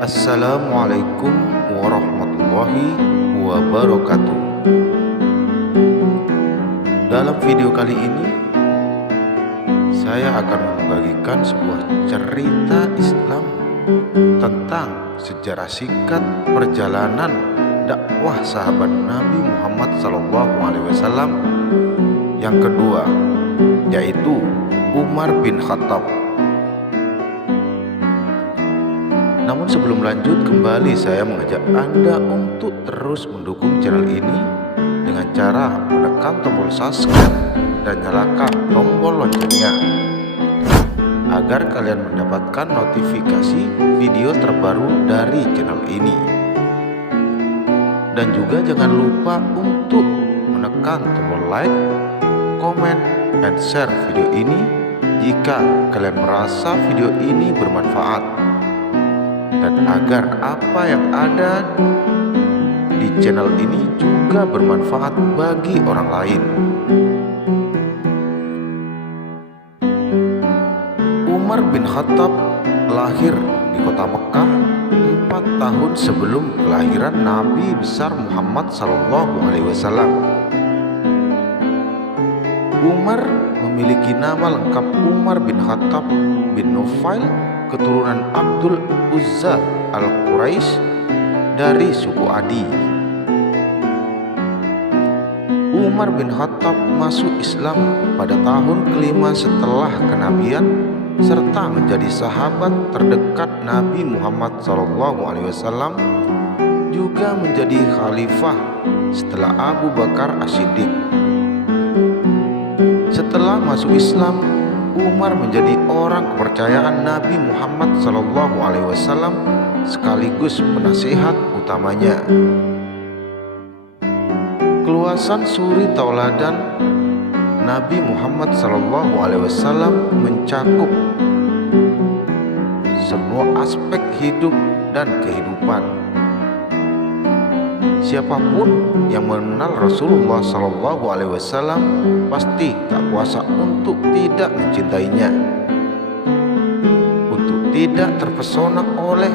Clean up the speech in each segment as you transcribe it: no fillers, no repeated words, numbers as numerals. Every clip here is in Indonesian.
Assalamualaikum warahmatullahi wabarakatuh. Dalam video kali ini saya akan membagikan sebuah cerita Islam tentang sejarah singkat perjalanan dakwah sahabat Nabi Muhammad SAW yang kedua, yaitu Umar bin Khattab. Namun sebelum lanjut, kembali saya mengajak Anda untuk terus mendukung channel ini dengan cara menekan tombol subscribe dan nyalakan tombol loncengnya agar kalian mendapatkan notifikasi video terbaru dari channel ini. Dan juga jangan lupa untuk menekan tombol like, comment, dan share video ini jika kalian merasa video ini bermanfaat, dan agar apa yang ada di channel ini juga bermanfaat bagi orang lain. Umar bin Khattab lahir di kota Mekah 4 tahun sebelum kelahiran Nabi besar Muhammad SAW. Umar memiliki nama lengkap Umar bin Khattab bin Nufail, keturunan Abdul Uzza al-Quraisy dari suku Adi. Umar bin Khattab masuk Islam pada tahun kelima setelah kenabian serta menjadi sahabat terdekat Nabi Muhammad SAW, juga menjadi khalifah setelah Abu Bakar As-Siddiq. Setelah masuk Islam, Umar menjadi orang kepercayaan Nabi Muhammad SAW sekaligus penasihat utamanya. Keluasan suri tauladan Nabi Muhammad SAW mencakup semua aspek hidup dan kehidupan. Siapapun yang mengenal Rasulullah SAW pasti tak kuasa untuk tidak mencintainya, untuk tidak terpesona oleh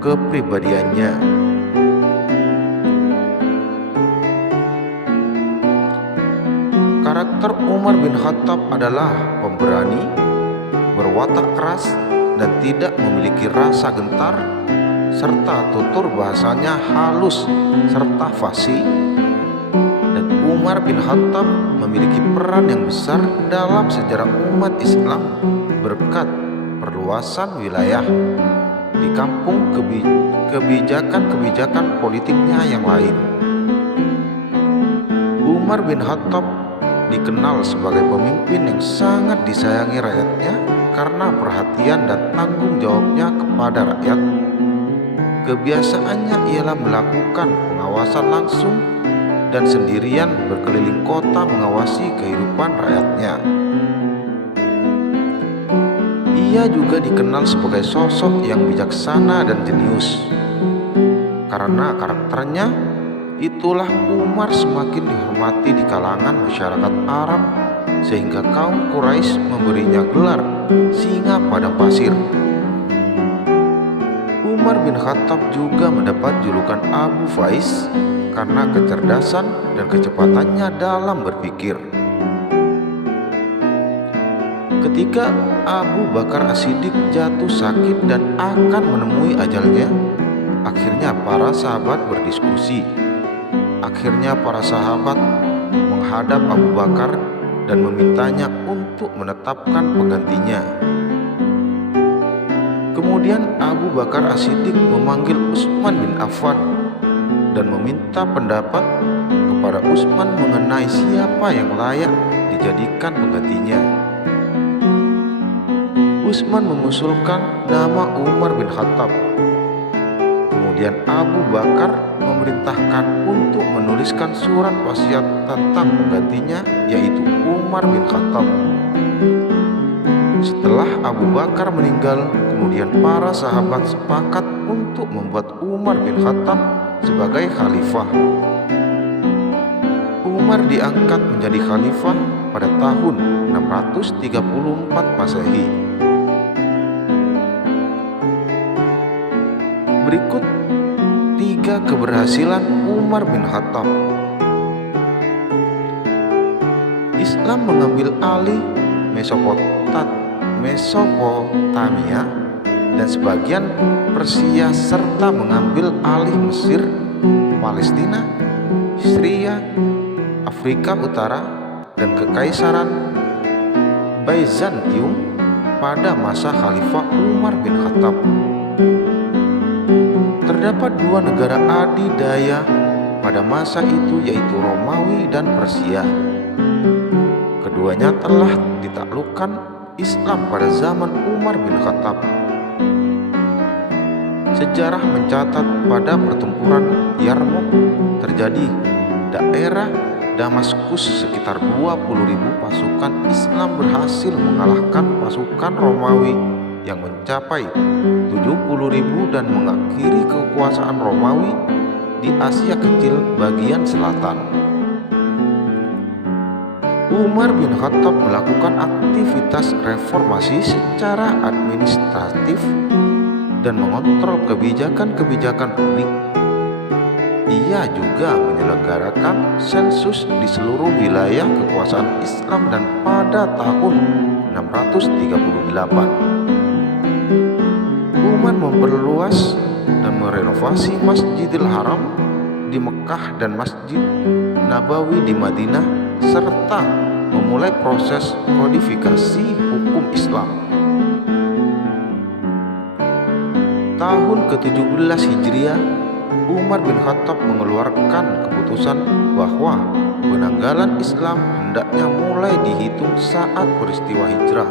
kepribadiannya. Karakter Umar bin Khattab adalah pemberani, berwatak keras, dan tidak memiliki rasa gentar, serta tutur bahasanya halus serta fasih. Dan Umar bin Khattab memiliki peran yang besar dalam sejarah umat Islam berkat perluasan wilayah di kampung kebijakan-kebijakan politiknya yang lain. Umar bin Khattab dikenal sebagai pemimpin yang sangat disayangi rakyatnya karena perhatian dan tanggung jawabnya kepada rakyat. Kebiasaannya ialah melakukan pengawasan langsung dan sendirian berkeliling kota mengawasi kehidupan rakyatnya. Ia juga dikenal sebagai sosok yang bijaksana dan jenius. Karena karakternya, itulah Umar semakin dihormati di kalangan masyarakat Arab, sehingga kaum Quraisy memberinya gelar singa padang pasir. Umar bin Khattab juga mendapat julukan Abu Faiz karena kecerdasan dan kecepatannya dalam berpikir. Ketika Abu Bakar As-Siddiq jatuh sakit dan akan menemui ajalnya, akhirnya para sahabat berdiskusi. Akhirnya para sahabat menghadap Abu Bakar dan memintanya untuk menetapkan penggantinya. Kemudian Abu Bakar As-Siddiq memanggil Utsman bin Affan dan meminta pendapat kepada Utsman mengenai siapa yang layak dijadikan penggantinya. Utsman mengusulkan nama Umar bin Khattab. Kemudian Abu Bakar memerintahkan untuk menuliskan surat wasiat tentang penggantinya, yaitu Umar bin Khattab. Setelah Abu Bakar meninggal, kemudian para sahabat sepakat untuk membuat Umar bin Khattab sebagai khalifah. Umar diangkat menjadi khalifah pada tahun 634 Masehi. Berikut 3 keberhasilan Umar bin Khattab. Islam mengambil alih Mesopotamia dan sebagian Persia serta mengambil alih Mesir, Palestina, Syria, Afrika Utara, dan Kekaisaran Byzantium pada masa Khalifah Umar bin Khattab. Terdapat 2 negara adidaya pada masa itu, yaitu Romawi dan Persia. Keduanya telah ditaklukkan Islam pada zaman Umar bin Khattab. Sejarah mencatat pada pertempuran Yarmouk terjadi daerah Damaskus sekitar 20.000 pasukan Islam berhasil mengalahkan pasukan Romawi yang mencapai 70.000 dan mengakhiri kekuasaan Romawi di Asia Kecil bagian selatan. Umar bin Khattab melakukan aktivitas reformasi secara administratif dan mengontrol kebijakan-kebijakan publik. Ia juga menyelenggarakan sensus di seluruh wilayah kekuasaan Islam dan pada tahun 638 Umar memperluas dan merenovasi Masjidil Haram di Mekah dan Masjid Nabawi di Madinah serta memulai proses kodifikasi hukum Islam. Tahun ke-17 Hijriah, Umar bin Khattab mengeluarkan keputusan bahwa penanggalan Islam hendaknya mulai dihitung saat peristiwa hijrah.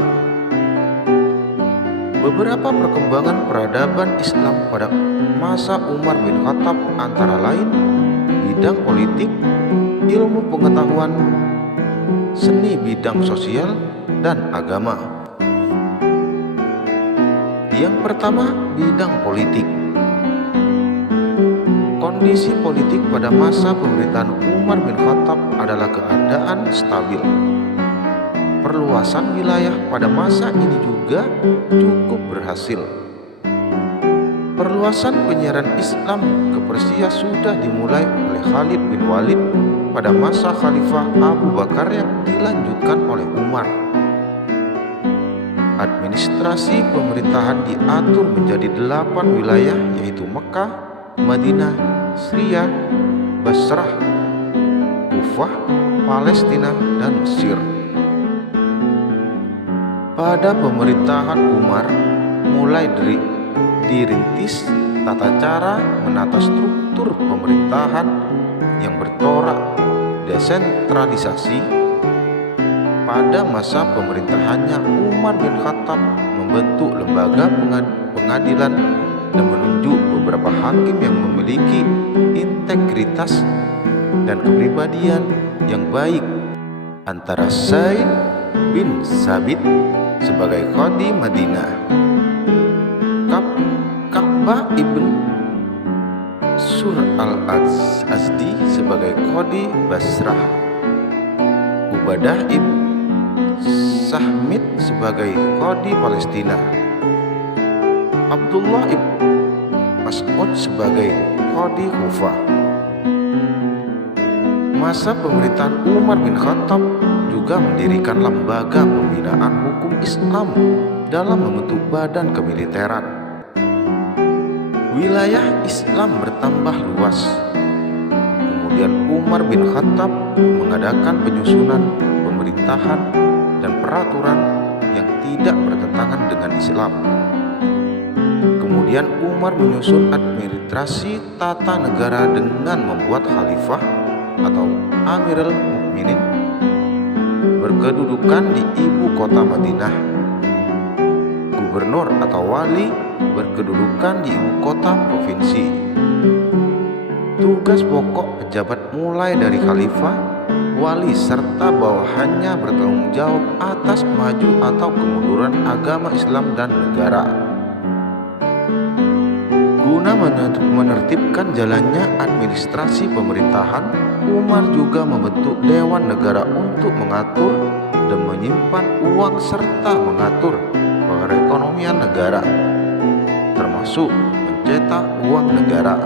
Beberapa perkembangan peradaban Islam pada masa Umar bin Khattab antara lain bidang politik, ilmu pengetahuan, seni bidang sosial, dan agama. Yang pertama, bidang politik. Kondisi politik pada masa pemerintahan Umar bin Khattab adalah keadaan stabil. Perluasan wilayah pada masa ini juga cukup berhasil. Perluasan penyiaran Islam ke Persia sudah dimulai oleh Khalid bin Walid pada masa Khalifah Abu Bakar yang dilanjutkan oleh Umar. Administrasi pemerintahan diatur menjadi 8 wilayah, yaitu Mekah, Madinah, Syria, Basrah, Kufah, Palestina, dan Mesir. Pada pemerintahan Umar mulai dirintis tata cara menata struktur pemerintahan yang bercorak desentralisasi. Pada masa pemerintahannya, Umar bin Khattab membentuk lembaga pengadilan dan menunjuk beberapa hakim yang memiliki integritas dan kepribadian yang baik, antara Zaid bin Sabit sebagai Qadhi Madinah, Ka'bah ibn Sur al-Azdi sebagai Qadhi Basrah, Ubadah ibn Sahmit sebagai Qadhi Palestina, Abdullah ibn Mas'ud sebagai Qadhi Kufah. Masa pemerintahan Umar bin Khattab juga mendirikan lembaga pembinaan hukum Islam dalam membentuk badan kemiliteran. Wilayah Islam bertambah luas. Kemudian Umar bin Khattab mengadakan penyusunan pemerintahan dan peraturan yang tidak bertentangan dengan Islam. Kemudian Umar menyusun administrasi tata negara dengan membuat khalifah atau Amirul Mukminin berkedudukan di ibu kota Madinah, gubernur atau wali berkedudukan di ibu kota provinsi. Tugas pokok pejabat mulai dari khalifah, wali serta bawahannya bertanggung jawab atas maju atau kemunduran agama Islam dan negara. Guna menertibkan jalannya administrasi pemerintahan, Umar juga membentuk Dewan Negara untuk mengatur dan menyimpan uang serta mengatur perekonomian negara, termasuk mencetak uang negara.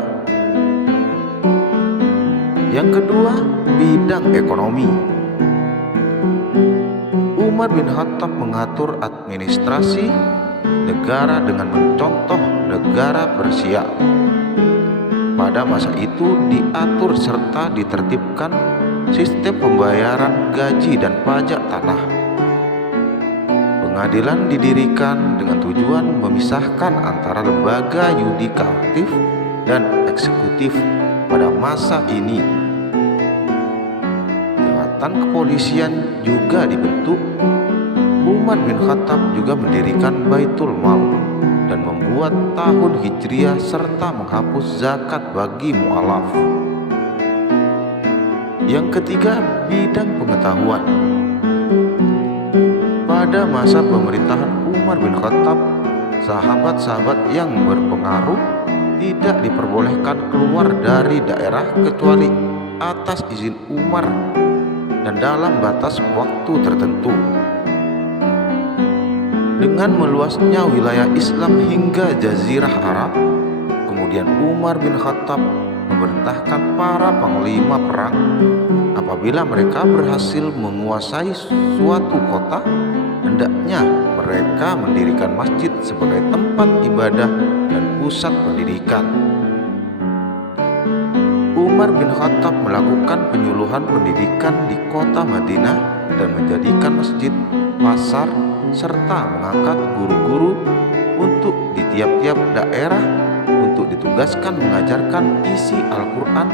Yang kedua, bidang ekonomi. Umar bin Khattab mengatur administrasi negara dengan mencontoh negara Persia. Pada masa itu diatur serta ditertibkan sistem pembayaran gaji dan pajak tanah. Pengadilan didirikan dengan tujuan memisahkan antara lembaga yudikatif dan eksekutif pada masa ini. Jabatan kepolisian juga dibentuk. Umar bin Khattab juga mendirikan Baitul Mal dan membuat tahun Hijriah serta menghapus zakat bagi mu'alaf. Yang ketiga, bidang pengetahuan. Pada masa pemerintahan Umar bin Khattab, sahabat-sahabat yang berpengaruh tidak diperbolehkan keluar dari daerah kecuali atas izin Umar dan dalam batas waktu tertentu. Dengan meluasnya wilayah Islam hingga Jazirah Arab, kemudian Umar bin Khattab memerintahkan para panglima perang apabila mereka berhasil menguasai suatu kota, hendaknya mereka mendirikan masjid sebagai tempat ibadah dan pusat pendidikan. Umar bin Khattab melakukan penyuluhan pendidikan di kota Madinah dan menjadikan masjid, pasar, serta mengangkat guru-guru untuk di tiap-tiap daerah untuk ditugaskan mengajarkan isi Al-Quran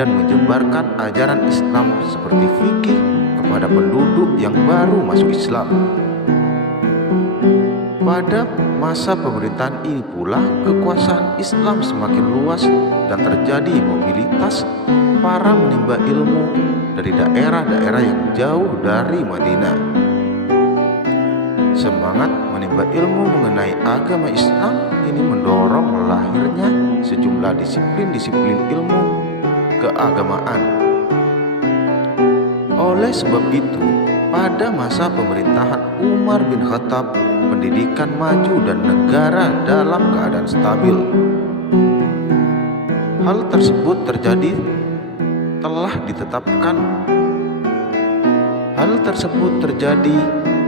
dan menyebarkan ajaran Islam seperti fikih kepada penduduk yang baru masuk Islam. Pada masa pemerintahan ini pula kekuasaan Islam semakin luas dan terjadi mobilitas para menimba ilmu dari daerah-daerah yang jauh dari Madinah. Semangat menimba ilmu mengenai agama Islam ini mendorong lahirnya sejumlah disiplin-disiplin ilmu keagamaan. Oleh sebab itu, pada masa pemerintahan Umar bin Khattab, pendidikan maju dan negara dalam keadaan stabil. Hal tersebut terjadi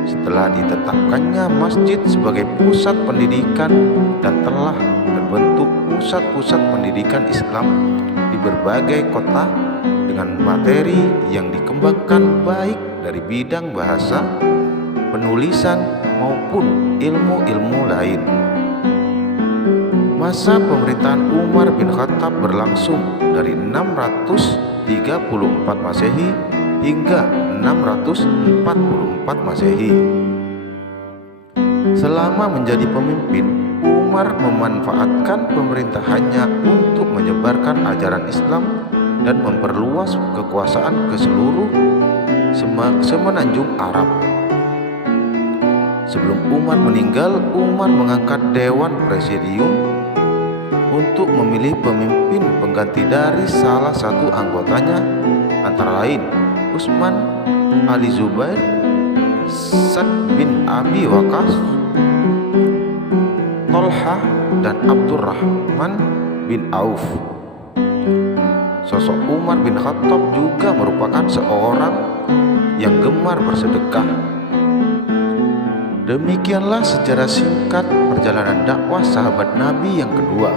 setelah ditetapkannya masjid sebagai pusat pendidikan dan telah terbentuk pusat-pusat pendidikan Islam di berbagai kota dengan materi yang dikembangkan baik dari bidang bahasa, penulisan maupun ilmu-ilmu lain. Masa pemerintahan Umar bin Khattab berlangsung dari 634 Masehi hingga 644 Masehi. Selama menjadi pemimpin, Umar memanfaatkan pemerintahannya untuk menyebarkan ajaran Islam dan memperluas kekuasaan ke seluruh semenanjung Arab. Sebelum Umar meninggal, Umar mengangkat Dewan Presidium untuk memilih pemimpin pengganti dari salah satu anggotanya, antara lain Utsman, Ali Zubair, Sa'd bin Abi Waqqas, Thalhah, dan Abdurrahman bin Auf. Sosok Umar bin Khattab juga merupakan seorang yang gemar bersedekah. Demikianlah sejarah singkat perjalanan dakwah sahabat Nabi yang kedua,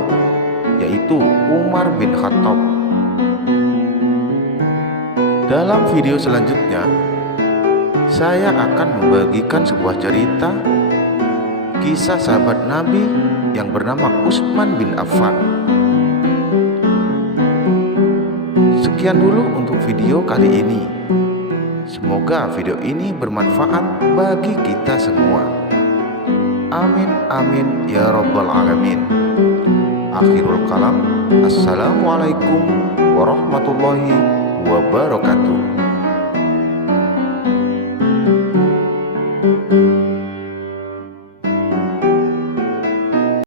yaitu Umar bin Khattab. Dalam video selanjutnya, saya akan membagikan sebuah cerita kisah sahabat Nabi yang bernama Utsman bin Affan. Sekian dulu untuk video kali ini. Semoga video ini bermanfaat bagi kita semua. Amin amin ya rabbal alamin. Akhirul kalam. Assalamualaikum warahmatullahi wabarakatuh.